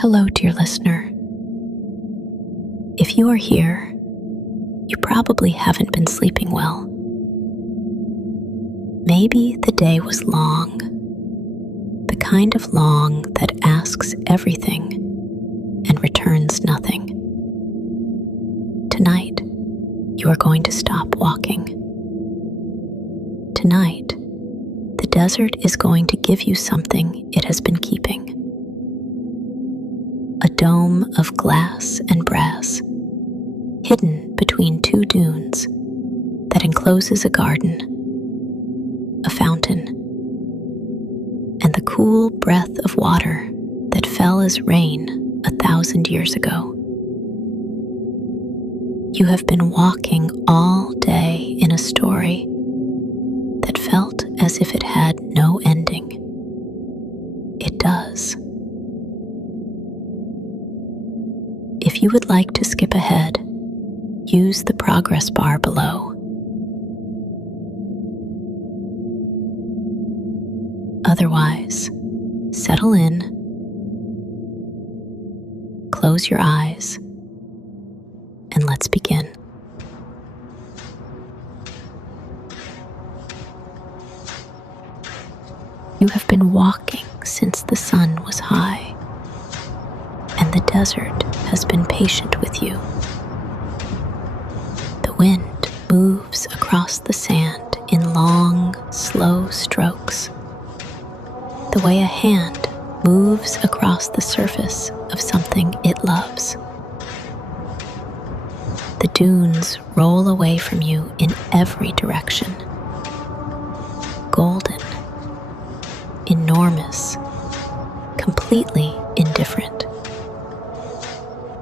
Hello, dear listener. If you are here, you probably haven't been sleeping well. Maybe the day was long, the kind of long that asks everything and returns nothing. Tonight, you are going to stop walking. Tonight, the desert is going to give you something it has been keeping. A dome of glass and brass, hidden between two dunes that encloses a garden, a fountain, and the cool breath of water that fell as rain 1,000 years ago. You have been walking all day in a story that felt as if it had no ending. It does. If you would like to skip ahead, use the progress bar below. Otherwise, settle in, close your eyes, and let's begin. You have been walking since the sun was high, and the desert has been patient with you. The wind moves across the sand in long, slow strokes, the way a hand moves across the surface of something it loves. The dunes roll away from you in every direction. Golden, enormous, completely indifferent.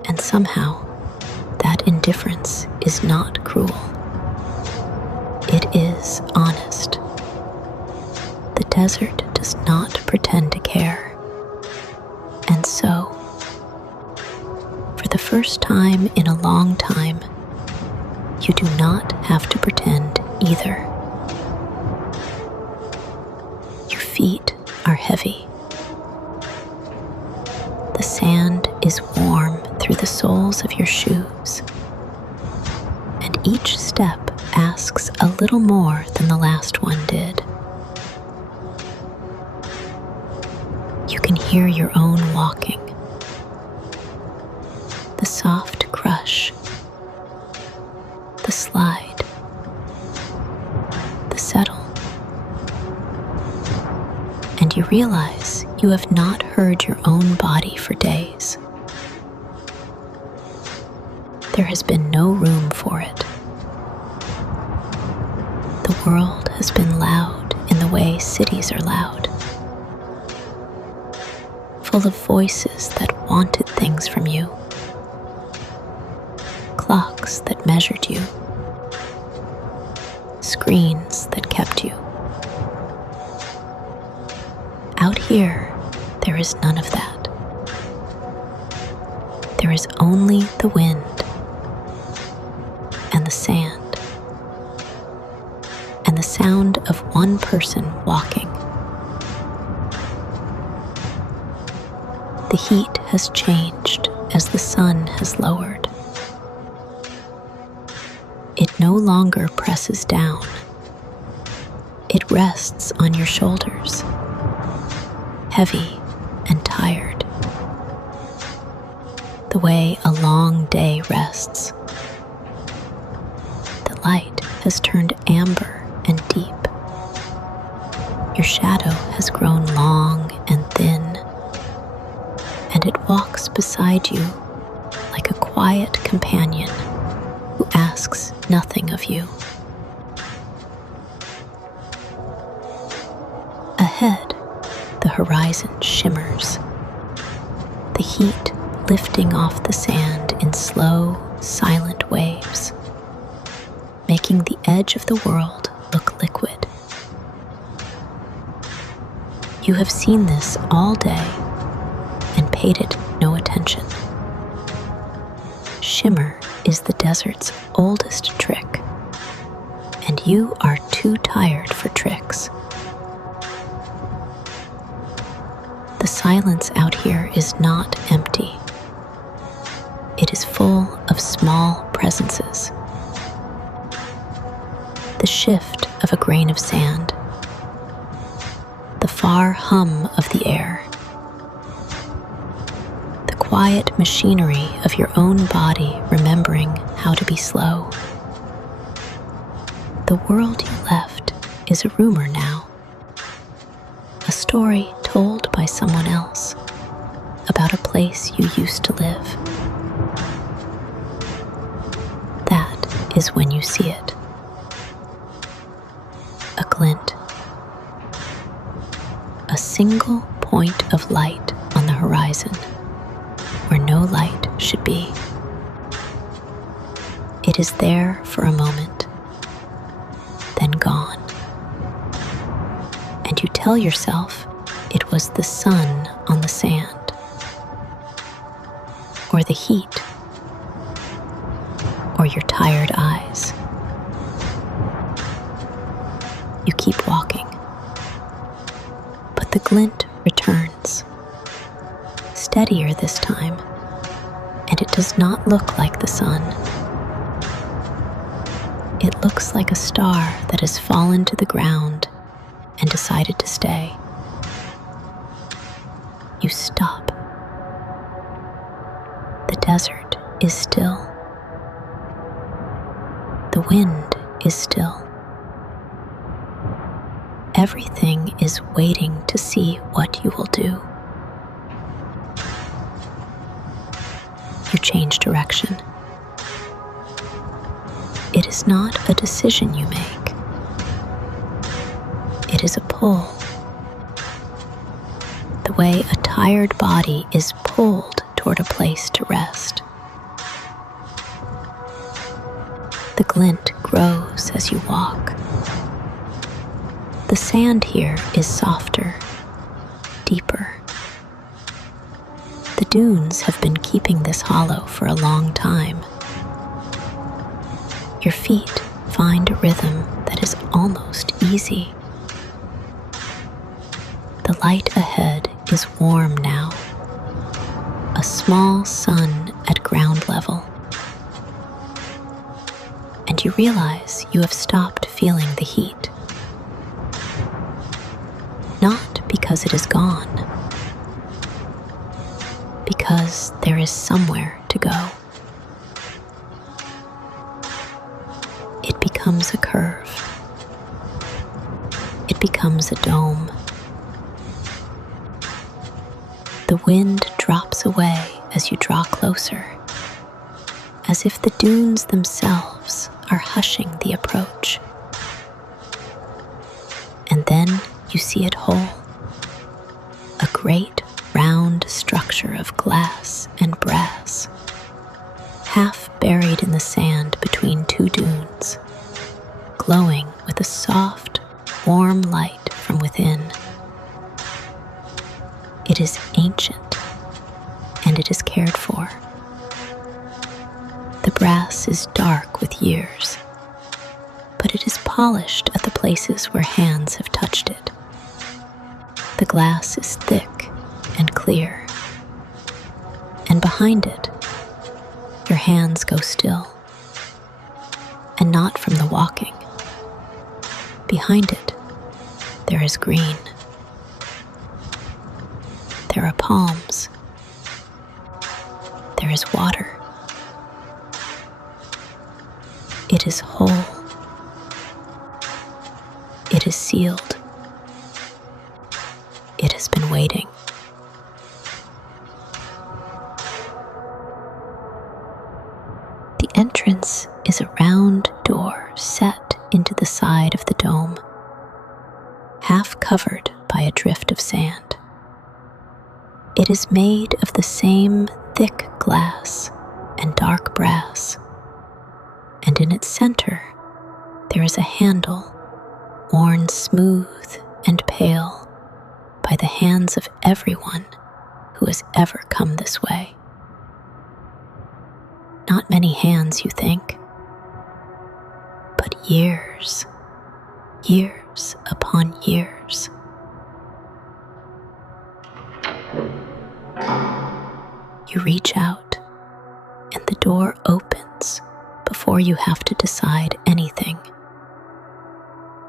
And somehow, that indifference is not cruel. It is honest. The desert does not pretend to care. And so, for the first time in a long time, you do not have to pretend either. Your feet are heavy. The sand is warm through the soles of your shoes, and each step asks a little more than the last one did. You can hear your own walking, the soft crush, the slide, the settle, and you realize you have not heard your own body for days. There has been no room for it. The world has been loud in the way cities are loud, full of voices that wanted things from you, clocks that measured you, screens that kept you. Out here, there is none of that. There is only the wind and the sand and the sound of one person walking. The heat has changed as the sun has lowered. It no longer presses down. It rests on your shoulders, heavy and tired, the way a long day rests. The light has turned amber and deep. Your shadow has grown long and thin, and it walks beside you like a quiet companion who asks nothing of you. Ahead, the horizon shimmers, the heat lifting off the sand in slow, silent waves, making the edge of the world look liquid. You have seen this all day and paid it no attention. Shimmer is the desert's oldest trick, and you are too tired for tricks. The silence out here is not empty. full of small presences. The shift of a grain of sand, the far hum of the air, the quiet machinery of your own body remembering how to be slow. The world you left is a rumor now, a story told by someone else about a place you used to live. That is when you see it. A glint. A single point of light on the horizon where no light should be. It is there for a moment, then gone. And you tell yourself it was the sun on the sand, or the heat, or your tired eyes. You keep walking, but the glint returns, steadier this time, and it does not look like the sun. It looks like a star that has fallen to the ground and decided to stay. You stop. The desert is still. The wind is still. Everything is waiting to see what you will do. You change direction. It is not a decision you make. It is a pull. The way a tired body is pulled toward a place to rest. The glint grows as you walk. The sand here is softer, deeper. The dunes have been keeping this hollow for a long time. Your feet find a rhythm that is almost easy. The light ahead is warm now, a small sun at ground level. And you realize you have stopped feeling the heat. Not because it is gone, because there is somewhere to go. It becomes a curve. It becomes a dome. The wind drops away as you draw closer, as if the dunes themselves are hushing the approach. And then you see it whole, a great round structure of glass and brass, half buried in the sand between two dunes, glowing with a soft, warm light from within. It is ancient, and it is cared for. The brass is dark with years, but it is polished at the places where hands have touched it. The glass is thick and clear, and behind it, your hands go still, and not from the walking. Behind it, there is green. There are palms. There is water. It is whole. It is sealed. It has been waiting. The entrance is a round door set into the side of the dome, half covered by a drift of sand. It is made of the same thick glass and dark brass, and in its center there is a handle worn smooth and pale by the hands of everyone who has ever come this way. Not many hands, you think, but years, years upon years. You reach out, and the door opens before you have to decide anything.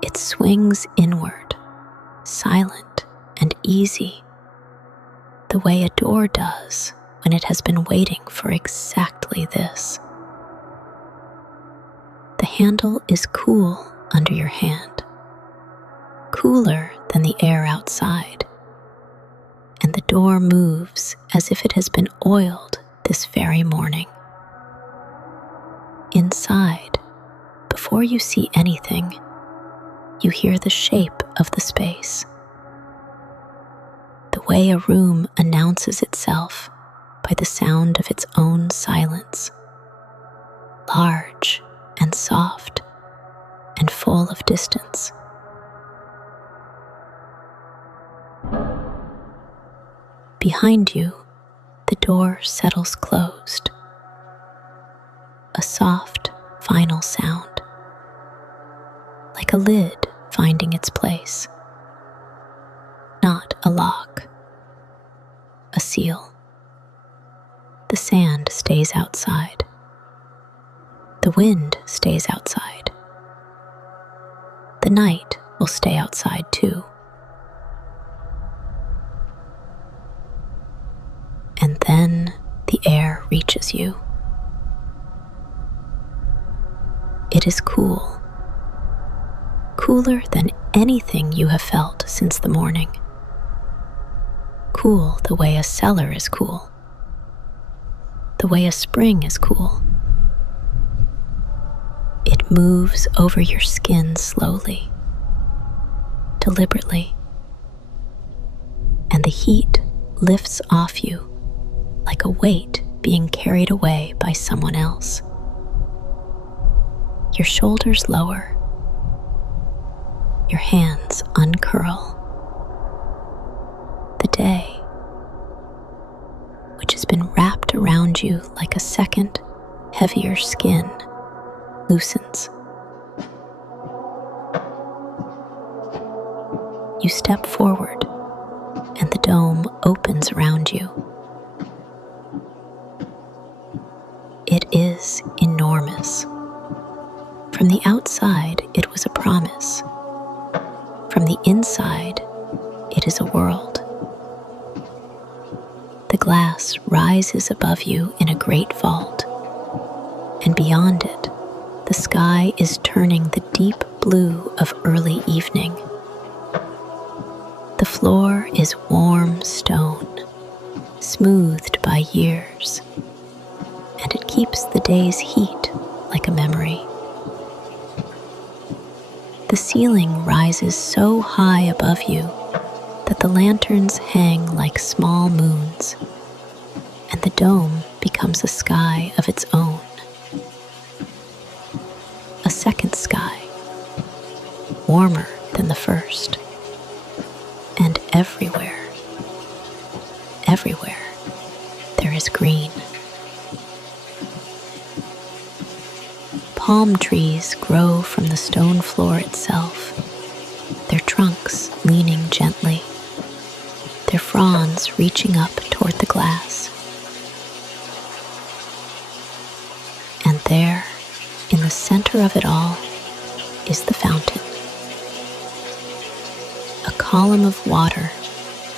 It swings inward, silent and easy, the way a door does when it has been waiting for exactly this. The handle is cool under your hand, cooler than the air outside, and the door moves as if it has been oiled this very morning. Inside, before you see anything, you hear the shape of the space, the way a room announces itself by the sound of its own silence, large and soft and full of distance. Behind you, the door settles closed. A soft, final sound, like a lid finding its place. Not a lock, a seal. The sand stays outside. The wind stays outside. The night will stay outside too. And then the air reaches you. It is cool, cooler than anything you have felt since the morning. Cool the way a cellar is cool, the way a spring is cool. It moves over your skin slowly, deliberately, and the heat lifts off you like a weight being carried away by someone else. Your shoulders lower, your hands uncurl. The day, which has been wrapped around you like a second, heavier skin, loosens. You step forward, and the dome opens around you. It is enormous. From the outside, it was a promise. From the inside, it is a world. The glass rises above you in a great vault, and beyond it, the sky is turning the deep blue of early evening. The floor is warm stone, smoothed by years, and it keeps the day's heat like a memory. The ceiling rises so high above you that the lanterns hang like small moons, and the dome becomes a sky of its own. A second sky, warmer than the first, and everywhere, there is green. Palm trees grow from the stone floor itself, their trunks leaning gently, their fronds reaching up toward the glass. And there, in the center of it all, is the fountain. A column of water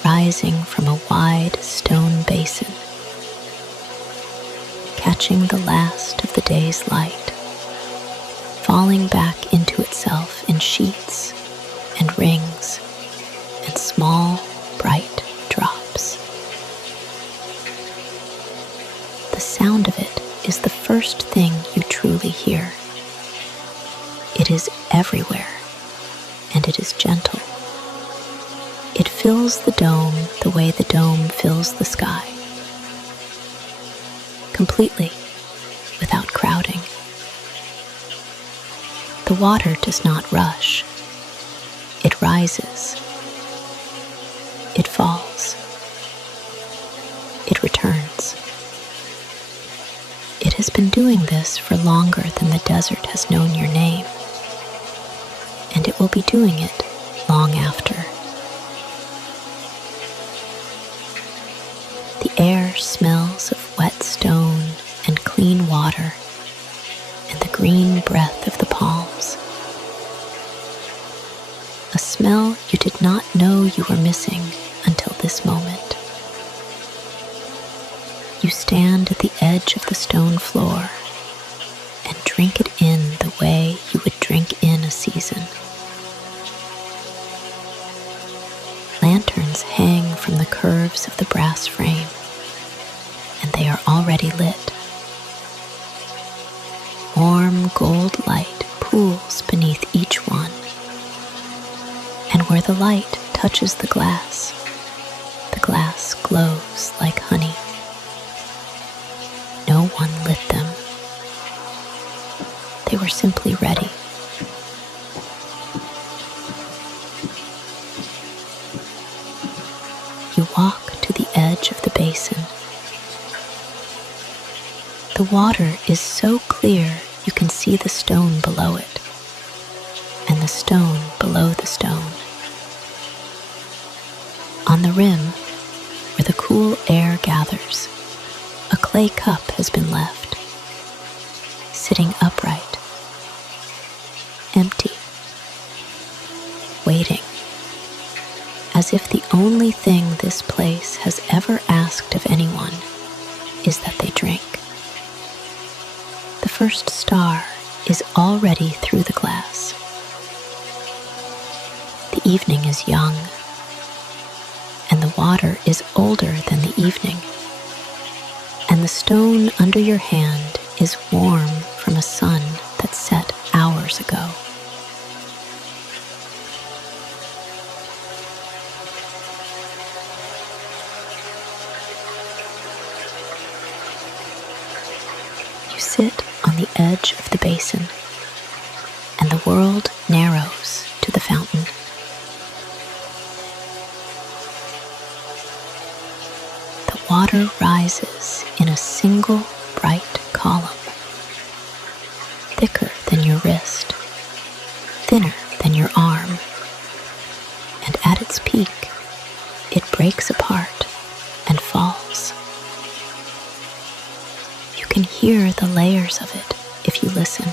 rising from a wide stone basin, catching the last of the day's light, falling back into itself in sheets and rings and small, bright drops. The sound of it is the first thing you truly hear. It is everywhere, and it is gentle. It fills the dome the way the dome fills the sky, completely, without crowding. The water does not rush. It rises. It falls. It returns. It has been doing this for longer than the desert has known your name, and it will be doing it long after. The air smells of wet stone and clean water green breath of the palms, a smell you did not know you were missing until this moment. You stand at the edge of the stone floor and drink it in the way you would drink in a season. Lanterns hang from the curves of the brass frame, and they are already lit. Warm gold light pools beneath each one, and where the light touches the glass glows like honey. No one lit them. They were simply ready. You walk to the edge of the basin. The water is so clear you can see the stone below it, and the stone below the stone. On the rim, where the cool air gathers, a clay cup has been left, sitting upright, empty, waiting, as if the only thing this place has ever asked of anyone is that they drink. The first star is already through the glass. The evening is young, and the water is older than the evening, and the stone under your hand is warm from a sun that set hours ago. You sit on the edge of the basin, and the world narrows to the fountain. The water rises in a single bright column, thicker than your wrist, thinner than your arm, and at its peak, it breaks apart and falls. You can hear the layers of it if you listen.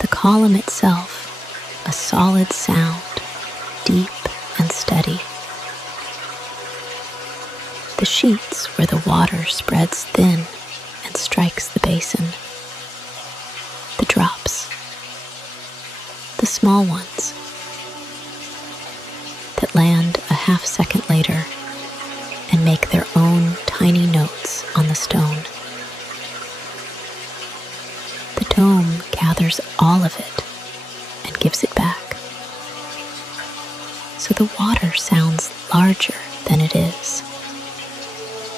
The column itself, a solid sound, deep and steady. The sheets where the water spreads thin and strikes the basin. The drops, the small ones, that land a half second later and make their own tiny notes on the stone. The dome gathers all of it and gives it back. So the water sounds larger than it is,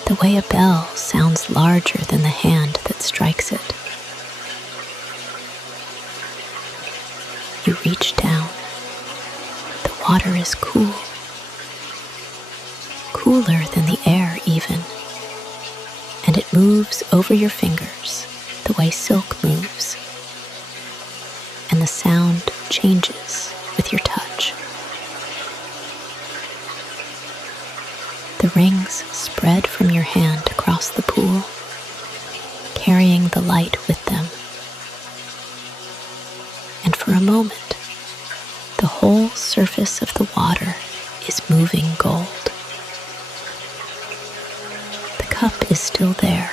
the way a bell sounds larger than the hand that strikes it. You reach down. The water is cool, cooler than the air even, and it moves over your fingers the way silk moves, and the sound changes with your touch. The rings spread from your hand across the pool, carrying the light with them. And for a moment, the whole surface of the water is moving gold. The cup is still there,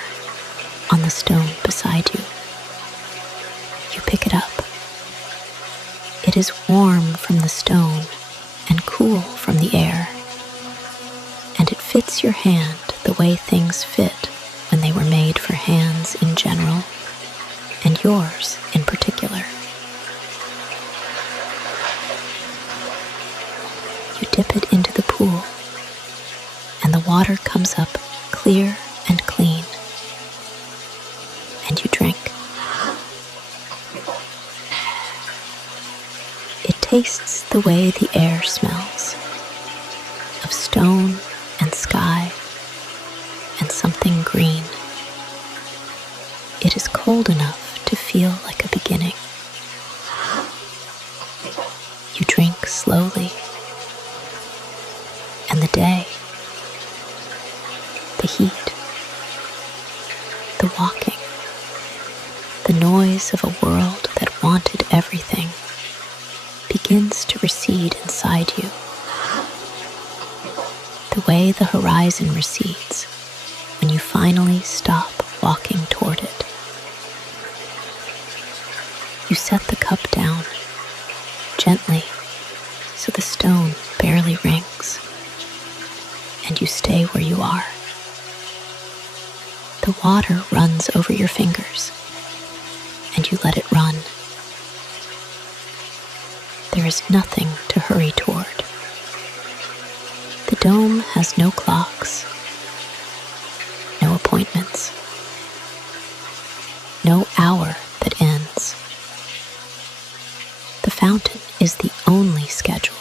on the stone beside you. You pick it up. It is warm from the stone and cool from the air, and it fits your hand the way things fit when they were made for hands in general, and yours in particular. You dip it into the pool, and the water comes up clear and clean, and you drink. It tastes the way the air smells, of stone and sky and something green. It is cold enough to feel like a beginning. You drink slowly, and the day, the heat, the walking, the noise of a world that wanted everything begins to recede inside you. The way the horizon recedes when you finally stop walking toward it. You set the cup down gently so the stone barely rings, and you stay where you are. The water runs over your fingers, and you let it run. There is nothing to hurry toward. The dome has no clocks, no appointments, no hour that ends. The fountain is the only schedule,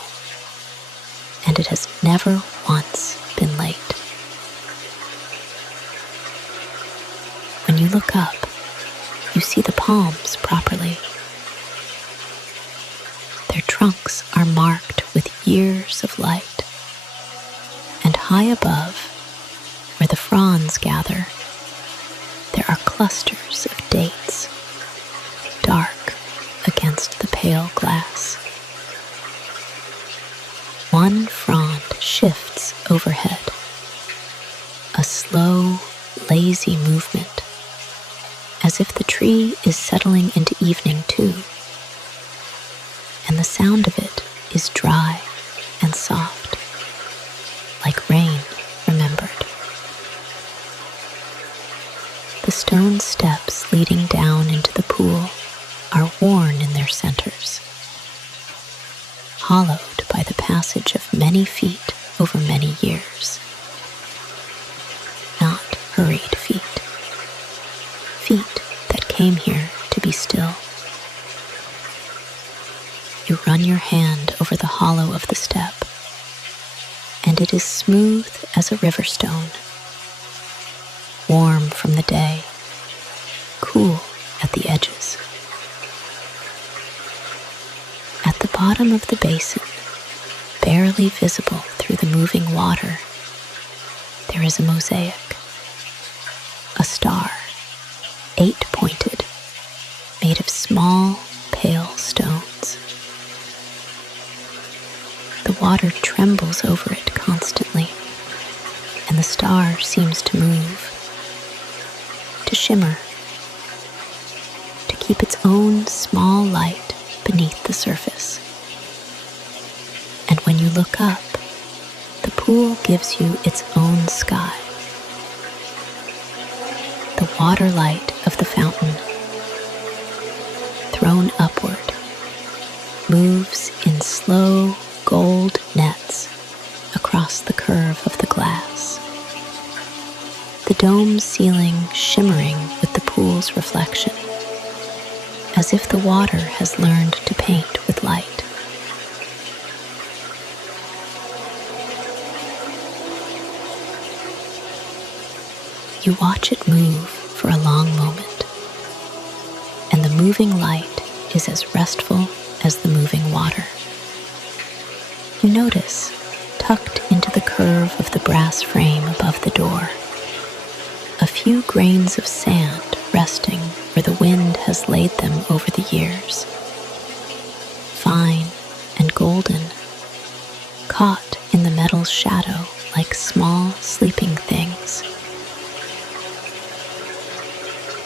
and it has never once been late. When you look up, you see the palms properly. Their trunks are marked with years of light, and high above, where the fronds gather, there are clusters of dates, dark against the pale glass. One frond shifts overhead, a slow, lazy movement, as if the tree is settling into evening too, and the sound of it is dry and soft, like rain remembered. The stone steps leading down into the pool are worn in their centers, hollowed by the passage of many feet over many years. Not hurried feet. Feet that came here to be still. You run your hand over the hollow of the step, and it is smooth as a river stone, warm from the day, cool at the edges. At the bottom of the basin, barely visible through the moving water, there is a mosaic, a star, 8-pointed, made of small, pale stones. The water trembles over it constantly, and the star seems to move, to shimmer, to keep its own small light beneath the surface. And when you look up, the pool gives you its own sky. The water light of the fountain, thrown upward, moves in slow gold nets across the curve of the glass. The dome's ceiling shimmering with the pool's reflection, as if the water has learned to paint with light. You watch it move for a long moment, and the moving light is as restful as the moving water. You notice, tucked into the curve of the brass frame above the door, a few grains of sand resting where the wind has laid them over the years, fine and golden, caught in the metal's shadow like small sleeping things.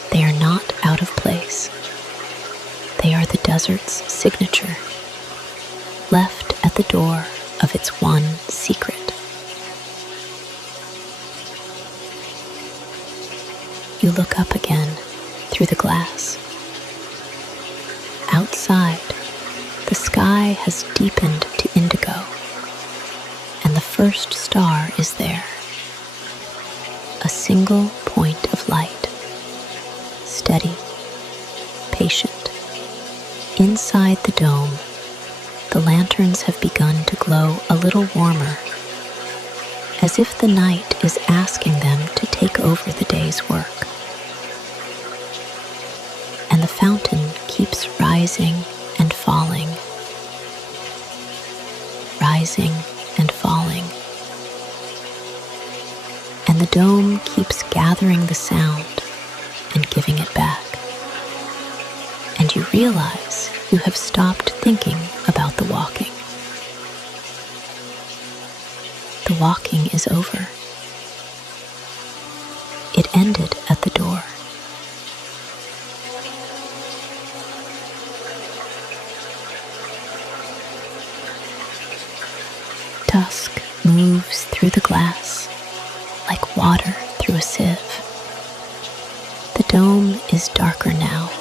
They are not out of place. They are the desert's signature, left at the door of its one secret. You look up again through the glass. Outside, the sky has deepened to indigo, and the first star is there, a single point of light. Steady, patient. Inside the dome, the lanterns have begun to glow a little warmer, as if the night is asking them to take over the day's work. And the fountain keeps rising and falling, rising and falling. And the dome keeps gathering the sound and giving it back. realize you have stopped thinking about the walking. The walking is over. It ended at the door. Dusk moves through the glass like water through a sieve. The dome is darker now,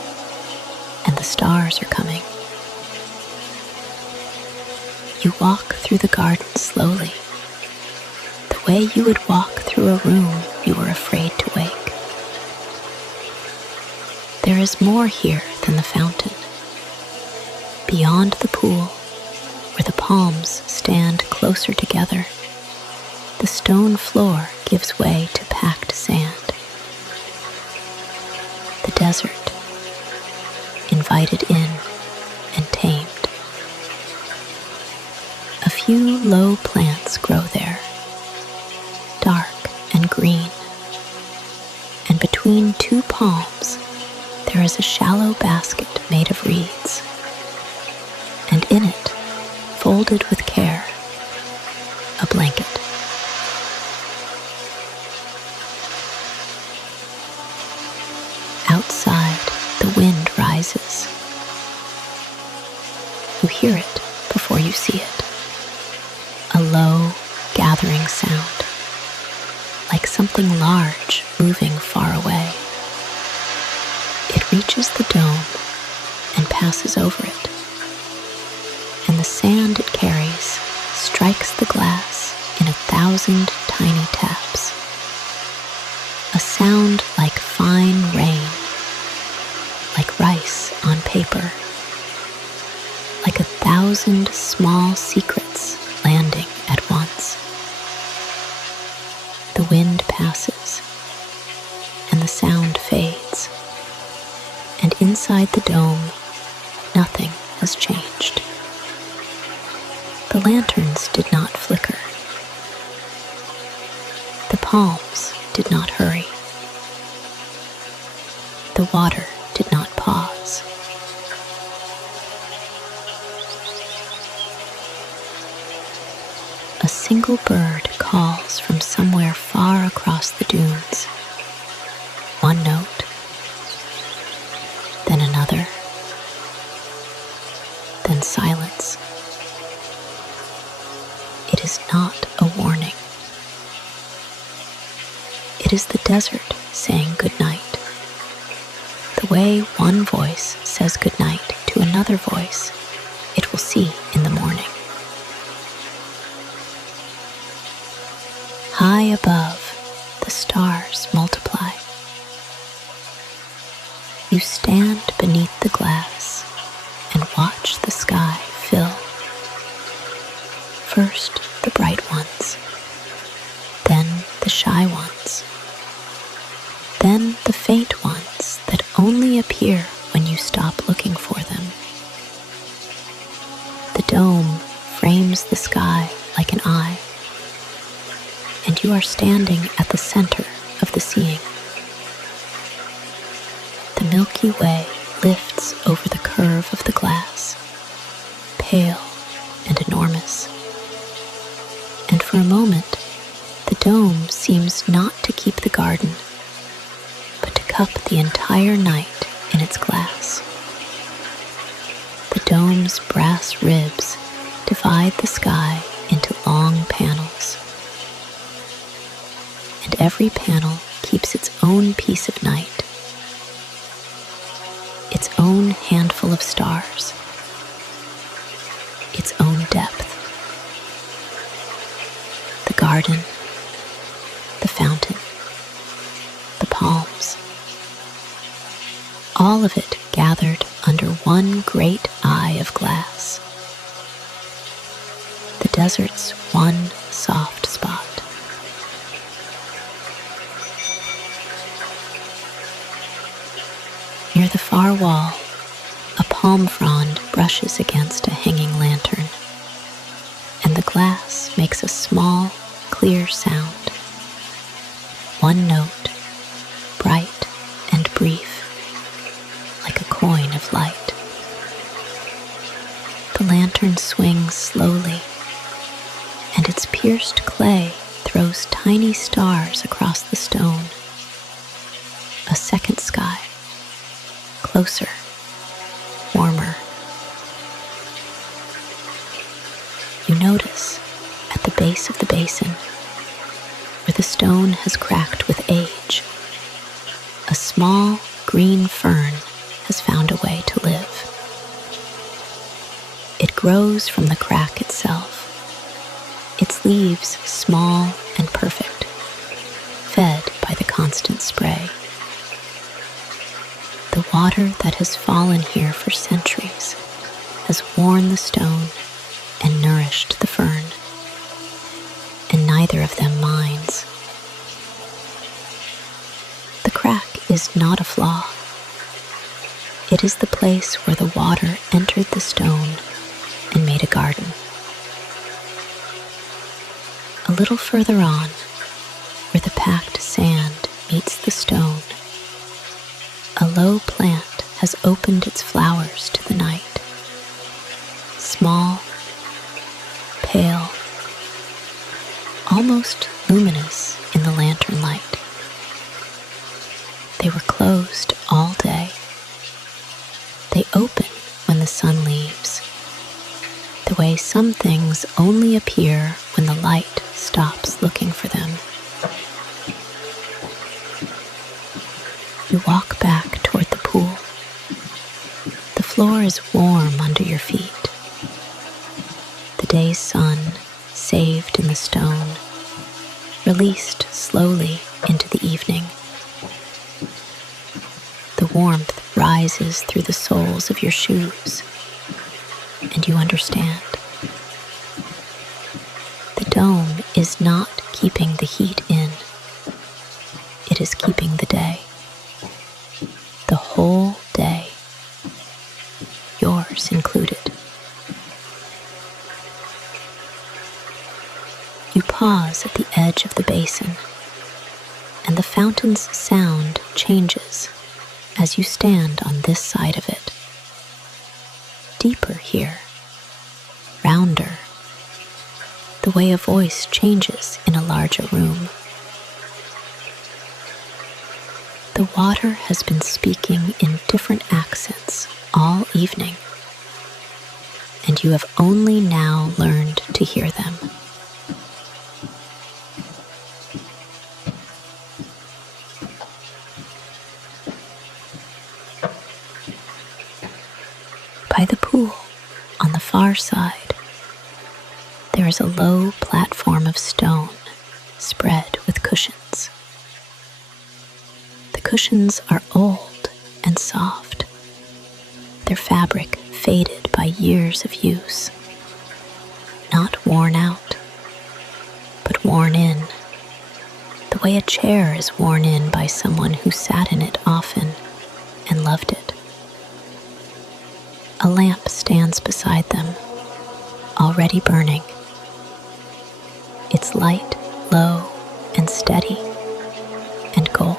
and the stars are coming. You walk through the garden slowly, the way you would walk through a room you were afraid to wake. There is more here than the fountain. Beyond the pool, where the palms stand closer together, the stone floor gives way to packed sand. The desert, invited in and tamed. A few low plants grow there, dark and green, and between two palms there is a shallow basket made of reeds, and in it, folded with care, a blanket. Outside, the wind rises. You hear it before you see it. A low, gathering sound, like something large moving far away. It reaches the dome and passes over it, and the sand it carries strikes the glass in 1,000 tiny taps. A sound like fine rain, like rice on paper, like 1,000 small secrets landing at once. The wind passes, and the sound fades, and inside the dome, nothing has changed. The lanterns did not flicker. The palms did not hurry. The water did not pause. A single bird calls from somewhere far across the dunes. One note, then another, then silence. It is not a warning. It is the desert saying goodnight. The way one voice says goodnight to another voice, it will see in the morning. High above, the stars multiply. You stand beneath the glass and watch the sky fill. First the bright ones, then the shy ones, then the faint ones that only appear when you stop looking for them. The dome frames the sky like an eye, and you are standing at the center of the seeing. The Milky Way lifts over the curve of the glass, pale and enormous. And for a moment, the dome seems not to keep the garden, but to cup the entire night in its glass. The dome's brass ribs divide the sky into long panels, and every panel keeps its own piece of night, its own handful of stars, its own depth. The garden, the fountain, the palms, all of it gathered under one great eye of glass. The desert's one soft spot. Near the far wall, a palm frond brushes against a hanging lantern, and the glass makes a small, clear sound. One note, bright and brief, like a coin of light. The lantern swings slowly, and its pierced clay throws tiny stars across the stone. A second sky, closer, warmer. You notice, at the base of the basin, where the stone has cracked with age, a small green fern has found a way to live. It grows from the crack itself, its leaves small and perfect, fed by the constant spray. The water that has fallen here for centuries has worn the stone and nourished the fern, and neither of them minds. The crack is not a flaw. It is the place where the water entered the stone and made a garden. A little further on, where the packed sand meets the stone, a low plant has opened its flowers to the night. Small, pale, almost luminous in the lantern light. They were closed all day. They open when the sun leaves, the way some things only appear when the light stops looking for them. You walk back toward the pool. The floor is warm under your feet. The day's sun, saved in the stone, released slowly into the evening. The warmth rises through the soles of your shoes, and you understand. The dome is not keeping the heat in. It is keeping the day. The whole day. Yours included. You pause at the edge of the basin, and the fountain's sound changes as you stand on this side of it. Deeper here, rounder, the way a voice changes in a larger room. The water has been speaking in different accents all evening, and you have only now learned to hear them. By the pool, on the far side, there is a low platform of stone spread with cushions. The cushions are old and soft, their fabric faded by years of use, not worn out, but worn in, the way a chair is worn in by someone who sat in it often and loved it. A lamp stands beside them, already burning. Its light low and steady and gold.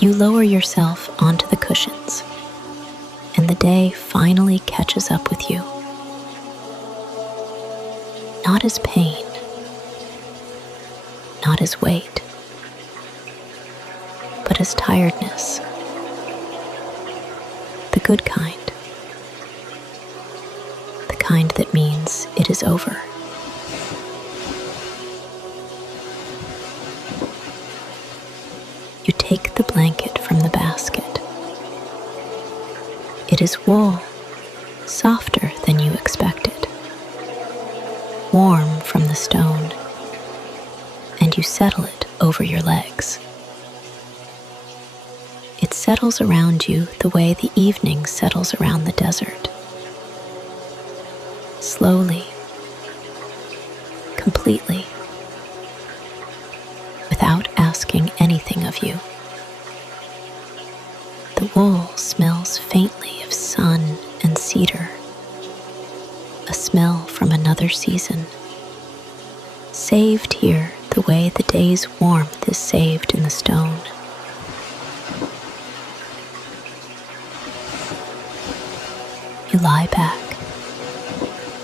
You lower yourself onto the cushions, and the day finally catches up with you. Not as pain, not as weight, but as tiredness. The good kind. The kind that means it is over. You take the blanket from the basket. It is wool, softer than you expected, warm from the stone, and you settle it over your legs. It settles around you the way the evening settles around the desert. Slowly, completely, without asking anything of you. The wool smells faintly of sun and cedar, a smell from another season, saved here the way the day's warmth is saved in the stone. You lie back.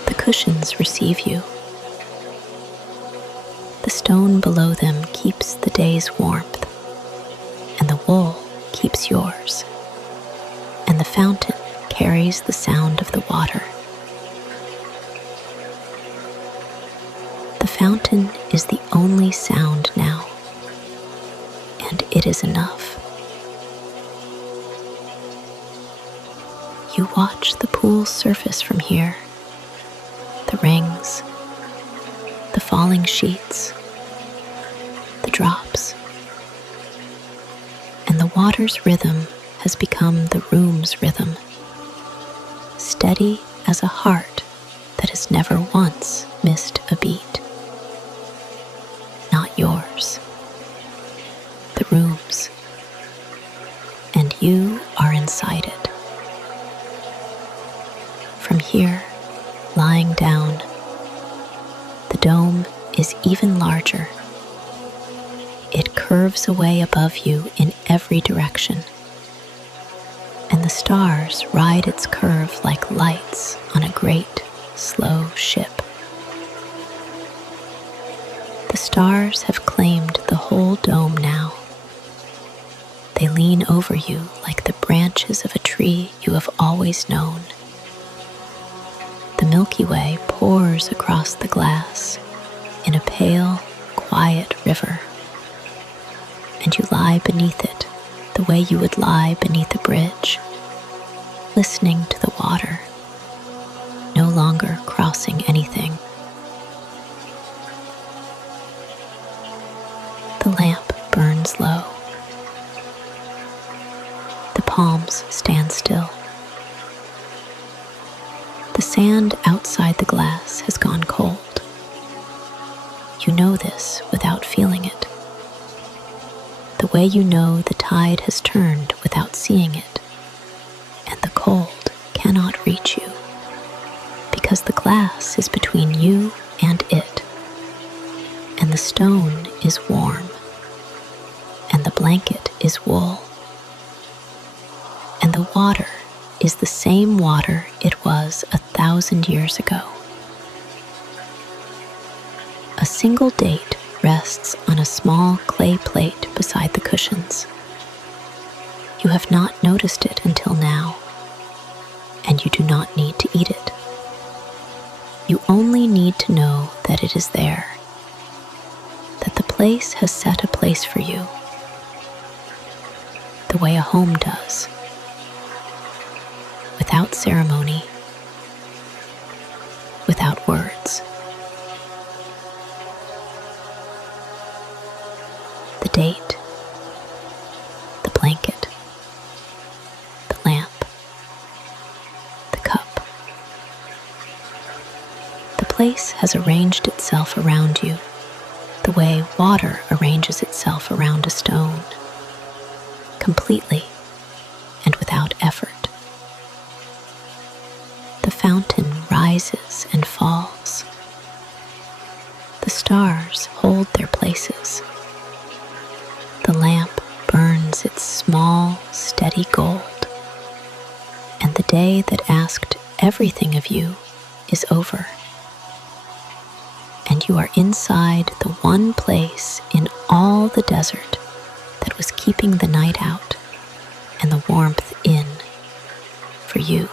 The cushions receive you. The stone below them keeps the day's warmth, and the wool keeps yours, and the fountain carries the sound of the water. The fountain is the only sound now, and it is enough. You watch the pool's surface from here, the rings, the falling sheets, the drops, and the water's rhythm has become the room's rhythm, steady as a heart that has never once missed a beat. Not yours, the room's, and you are inside it. From here, lying down, the dome is even larger. It curves away above you in every direction, and the stars ride its curve like lights on a great, slow ship. The stars have claimed the whole dome now. They lean over you like the branches of a tree you have always known. The Milky Way pours across the glass in a pale, quiet river, and you lie beneath it the way you would lie beneath a bridge, listening to the water, no longer crossing anything. The lamp burns low. The palms stand still. The sand outside the glass has gone cold. You know this without feeling it. The way you know the tide has turned without seeing it, and the cold cannot reach you, because the glass is between you and it, and the stone is warm, and the blanket is wool, and the water is the same water it was 1,000 years ago. A single date rests on a small clay plate beside the cushions. You have not noticed it until now, and you do not need to eat it. You only need to know that it is there, that the place has set a place for you, the way a home does, without ceremony, without words. The date, the blanket, the lamp, the cup. The place has arranged itself around you the way water arranges itself around a stone, completely and without effort. The fountain rises and falls. The stars hold their places. The lamp burns its small, steady gold, and the day that asked everything of you is over. And you are inside the one place in all the desert that was keeping the night out and the warmth in for you.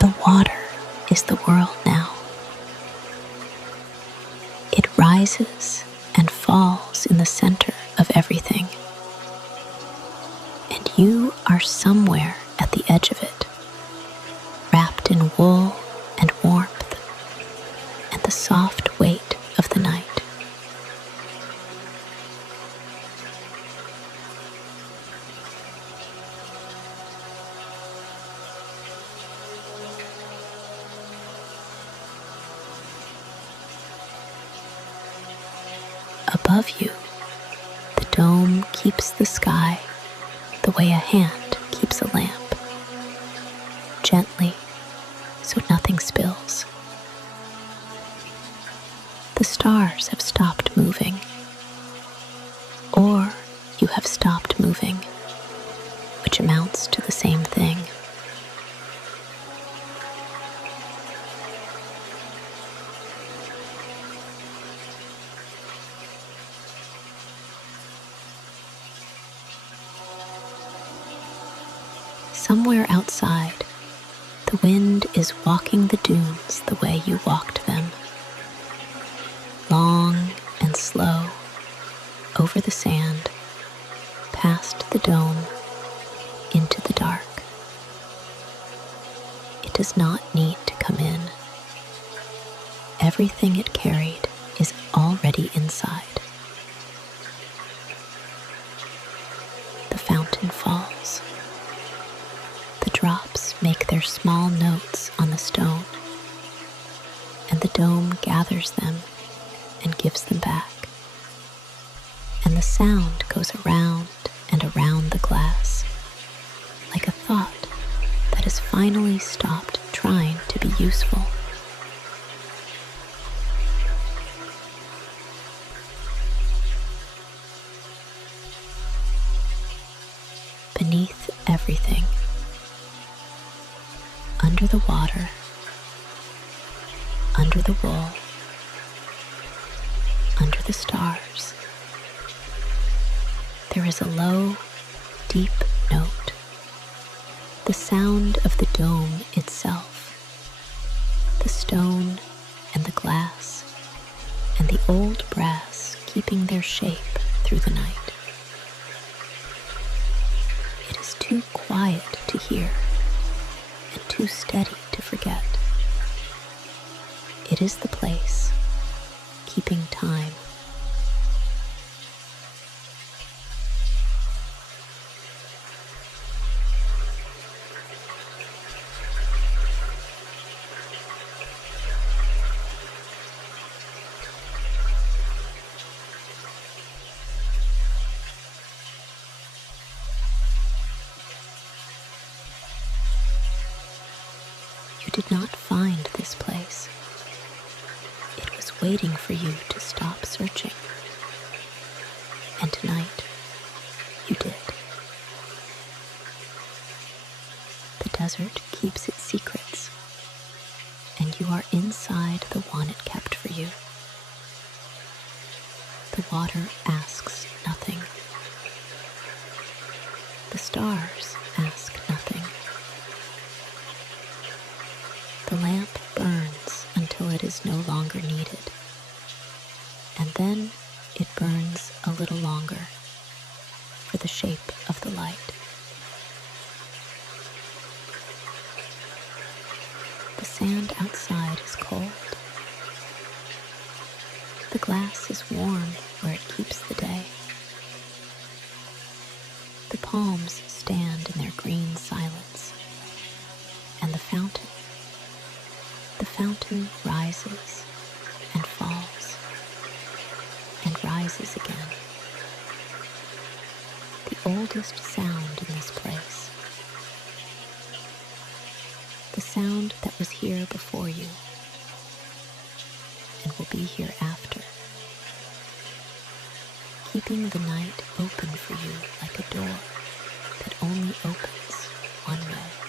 The water is the world now. It rises and falls in the center of everything. And you are somewhere at the edge of it, wrapped in wool and warmth and the soft weight of the night. Above you, the dome keeps the sky the way a hand keeps a lamp, gently so nothing spills. The stars have stopped moving, or you have stopped moving, which amounts to the same thing. Somewhere outside, the wind is walking the dunes the way you walked them, long and slow, over the sand, past the dome, into the dark. It does not need to come in. Everything it carried is already inside. The fountain falls. The drops make their small notes on the stone, and the dome gathers them and gives them back. And the sound goes around and around the glass, like a thought that has finally stopped trying to be useful. Beneath everything, under the water, under the wool, under the stars, there is a low, deep note, the sound of the dome itself, the stone and the glass, and the old brass keeping their shape through the night. It is too quiet to hear and too steady to forget. It is the place keeping time. You did not find this place. It was waiting for you to stop searching. And tonight, you did. The desert keeps its secrets, and you are inside the one it kept for you. The water asks nothing. The stars ask nothing. The lamp burns until it is no longer needed, and then it burns a little longer for the shape of the light. The sand outside is cold. The glass is warm where it keeps the day. The palms stand in their green silence, and the fountain rises and falls and rises again. The oldest sound in this place. The sound that was here before you and will be here after, keeping the night open for you like a door that only opens one way.